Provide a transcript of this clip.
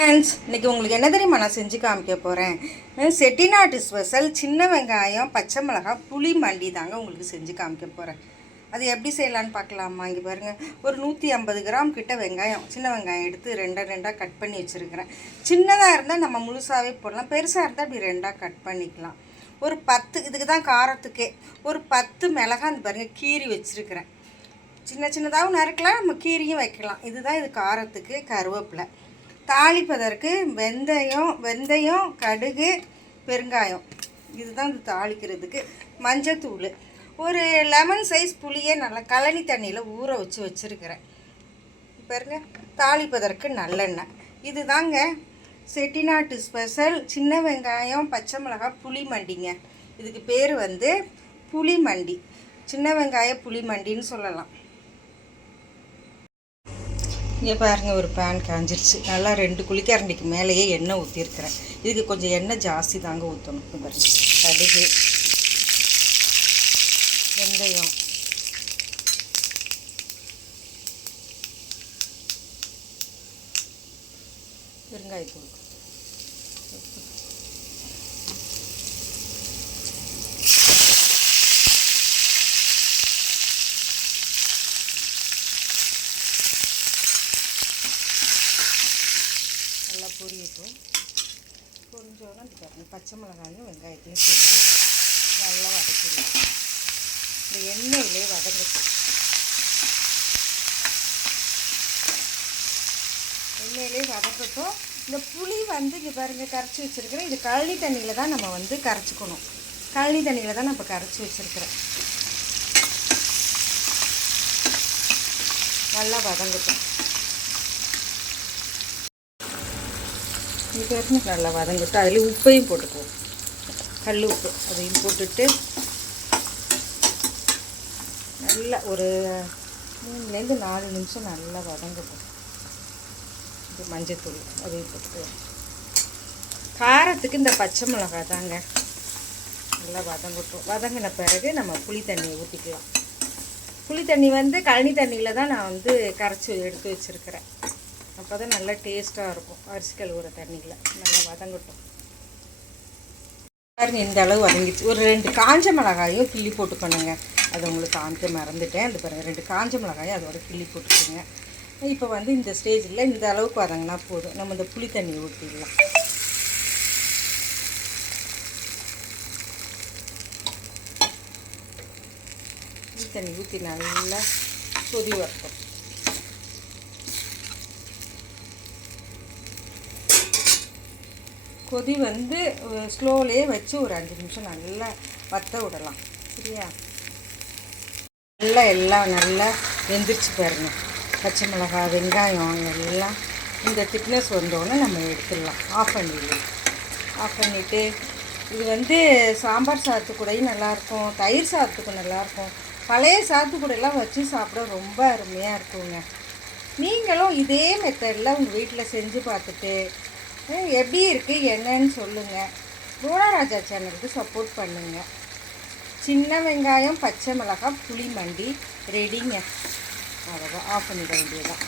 Friends இன்றைக்கி உங்களுக்கு என்ன தெரியுமா நான் செஞ்சு காமிக்க போகிறேன் செட்டிநாட்டு ஸ்பெஷல் சின்ன வெங்காயம் பச்சை மிளகாய் புளி மண்டி தாங்க உங்களுக்கு செஞ்சு காமிக்க போகிறேன் அது எப்படி செய்யலான்னு பார்க்கலாமா? இங்கே பாருங்கள் ஒரு நூற்றி ஐம்பது கிராம் கிட்ட வெங்காயம் சின்ன வெங்காயம் எடுத்து ரெண்டாக ரெண்டாக கட் பண்ணி வச்சுருக்கிறேன். சின்னதாக இருந்தால் நம்ம முழுசாகவே போடலாம். பெருசாக இருந்தால் அப்படி ரெண்டாக கட் பண்ணிக்கலாம். ஒரு பத்து இதுக்கு தான் காரத்துக்கே ஒரு பத்து மிளகாய் அந்த பாருங்கள் கீரி வச்சுருக்கிறேன். சின்ன சின்னதாகவும் நறுக்கலாம் நம்ம கீரியும் வைக்கலாம். இதுதான் இது காரத்துக்கு கருவேப்பிலை. தாளிப்பதற்கு வெந்தயம் வெந்தயம் கடுகு பெருங்காயம். இதுதான் இது தாளிக்கிறதுக்கு. மஞ்சத்தூள். ஒரு லெமன் சைஸ் புளியை நல்லா கழனி தண்ணியில் ஊற வச்சு வச்சுருக்கிறேன். பாருங்க தாளிப்பதற்கு நல்லெண்ணெய். இதுதாங்க செட்டிநாட்டு ஸ்பெஷல். சின்ன வெங்காயம் பச்சை மிளகாய் புளி மண்டிங்க. இதுக்கு பேர் வந்து புளி மண்டி சின்ன வெங்காய புளி மண்டின்னு சொல்லலாம். இங்கே பாருங்கள் ஒரு பேன் காஞ்சிருச்சு. நல்லா ரெண்டு குளிக்கரண்டிக்கு மேலேயே எண்ணெய் ஊற்றிருக்கிறேன் இதுக்கு கொஞ்சம் எண்ணெய் ஜாஸ்தி தாங்க ஊற்றணும் பாருங்க. கடுகு வெந்தயம். பெருங்காயத்தூள் நல்லா பொரியட்டும். பொரிஞ்சோன்னா இந்த பாருங்க பச்சை மிளகாயும் வெங்காயத்தையும் சேர்த்து நல்லா வதக்கிடலாம். இந்த எண்ணெயிலே வதங்கட்டும் எண்ணெயிலே வதக்கட்டும். இந்த புளி வந்து இங்கே பாருங்க கரைச்சி வச்சுருக்கிறேன். இது கழனி தண்ணியில் தான் நம்ம வந்து கரைச்சிக்கணும். கழனி தண்ணியில் தான் நான் இப்போ கரைச்சி வச்சுருக்கிறேன். நல்லா வதங்கட்டும். இது வரைக்கும் நல்லா வதங்கிட்டு அதில் உப்பையும் போட்டுக்குவோம் கல் உப்பு அதையும் போட்டுட்டு நல்லா ஒரு மூணுலேருந்து நாலு நிமிஷம் நல்லா வதங்கட்டும் இது மஞ்சத்தூள் அதையும் போட்டுக்குவோம் காரத்துக்கு இந்த பச்சை மிளகாய் தாங்க நல்லா வதங்கட்டும் வதங்கின பிறகு நம்ம புளி தண்ணியை ஊற்றிக்கலாம் புளி தண்ணி வந்து கழனி தண்ணியில் தான் நான் வந்து கரைச்சி எடுத்து வச்சுருக்கிறேன் அப்போ தான் நல்லா டேஸ்ட்டாக இருக்கும். அரிசி கழுவுற தண்ணியில். நல்லா வதங்கட்டும். பாருங்கள் இந்த அளவு வதங்கிச்சு ஒரு ரெண்டு காஞ்ச மிளகாயும் கிள்ளி போட்டுக்கணுங்க. அது உங்களுக்கு காமிக்க மறந்துட்டேன். அந்த பாருங்கள் ரெண்டு காஞ்ச மிளகாயும் அதோட கிள்ளி போட்டுக்கோங்க. இப்போ வந்து இந்த ஸ்டேஜில் இந்த அளவுக்கு வதங்கினா போதும். நம்ம இந்த புளி தண்ணி ஊற்றிடலாம் புளி தண்ணி ஊற்றி நல்லா கொதி வரட்டும். கொதி வந்து ஸ்லோலேயே வச்சு ஒரு அஞ்சு நிமிஷம் நல்லா வத்த விடலாம். சரியா? நல்லா எல்லாம் நல்லா வெந்துருச்சு பாருங்க. பச்சை மிளகாய் வெங்காயம் எல்லாம் இந்த திக்னஸ் வந்தோடனே நம்ம எடுத்துடலாம். ஆஃப் பண்ணிடலாம். ஆஃப் பண்ணிவிட்டு இது வந்து சாம்பார் சாத்துக்கூடையும் நல்லாயிருக்கும். தயிர் சாத்துக்கும் நல்லாயிருக்கும். பழைய சாதத்து கூடலாம் வச்சு சாப்பிட ரொம்ப அருமையாக இருக்குங்க. நீங்களும் இதே மெத்தடில் உங்கள் வீட்டில் செஞ்சு பார்த்துட்டு எப்படி இருக்குது என்னன்னு சொல்லுங்கள் ரோடாராஜா சேனலுக்கு சப்போர்ட் பண்ணுங்கள் சின்ன வெங்காயம் பச்சை மிளகாய் புளி மண்டி ரெடிங்க அவ்வளோதான் ஆஃப் பண்ணிட வேண்டியதான்